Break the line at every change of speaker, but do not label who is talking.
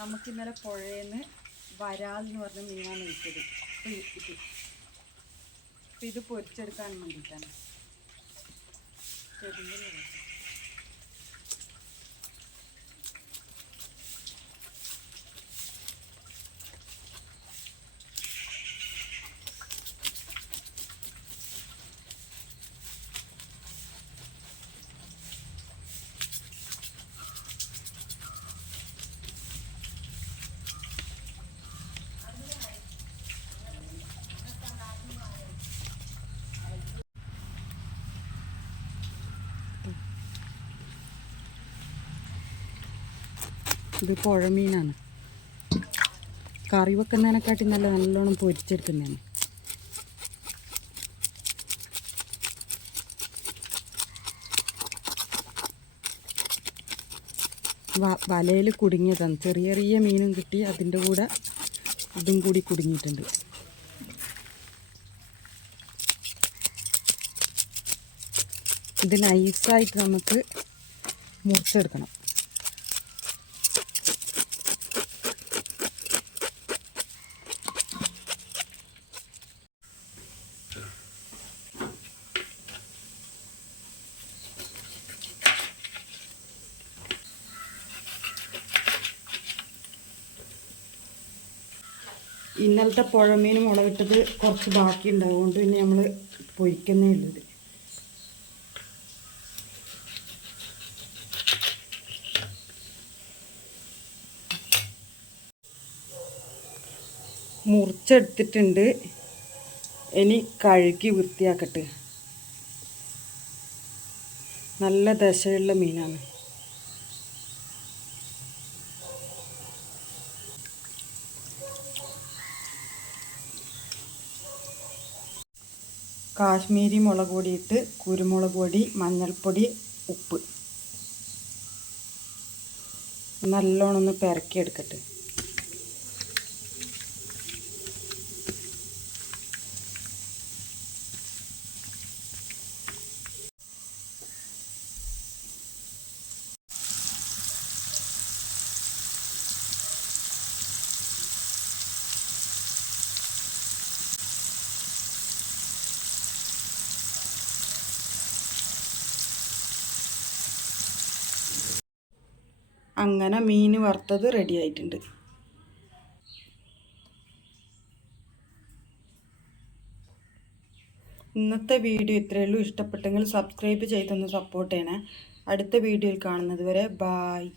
നമുക്ക് ഇന്നലെ പുഴയെന്ന് വരാൽ എന്ന് പറഞ്ഞ മീനാണ് കിട്ടിയത് ഇത് ഇപ്പൊ ഇത് പൊരിച്ചെടുക്കാൻ വേണ്ടിയിട്ടാണ്. ചെറിയ രസം. പുഴ മീനാണ്. കറി വെക്കുന്നതിനെക്കാട്ടി നല്ല നല്ലോണം പൊരിച്ചെടുക്കുന്നതാണ്. വലയിൽ കുടുങ്ങിയതാണ്. ചെറിയ ചെറിയ മീനും കിട്ടി അതിന്റെ കൂടെ അതും കൂടി കുടുങ്ങിയിട്ടുണ്ട്. ഇത് നൈസായിട്ട് നമുക്ക് മുറിച്ചെടുക്കണം. ഇന്നലത്തെ പുഴമീൻ മുളകിട്ടത് കുറച്ച് ബാക്കി ഉണ്ടാവുകൊണ്ട് പിന്നെ നമ്മൾ പൊരിക്കുന്നേ ഉള്ളത് മുറിച്ചെടുത്തിട്ടുണ്ട്. ഇനി കഴുകി വൃത്തിയാക്കട്ടെ. നല്ല ദശയുള്ള മീനാണ്. കാശ്മീരി മുളക് പൊടി ഇട്ട് കുരുമുളക് പൊടി മഞ്ഞൾപ്പൊടി ഉപ്പ്. നല്ലോണം ഒന്ന് പെരക്കിയെടുക്കട്ടെ. അങ്ങനെ മീൻ വറുത്തത് റെഡി ആയിട്ടുണ്ട്. ഇന്നത്തെ വീഡിയോ ഇത്രയേ ഉള്ളൂ. ഇഷ്ടപ്പെട്ടെങ്കിൽ സബ്സ്ക്രൈബ് ചെയ്തൊന്ന് സപ്പോർട്ട് ചെയ്യണേ. അടുത്ത വീഡിയോയിൽ കാണുന്നത് വരെ ബായ്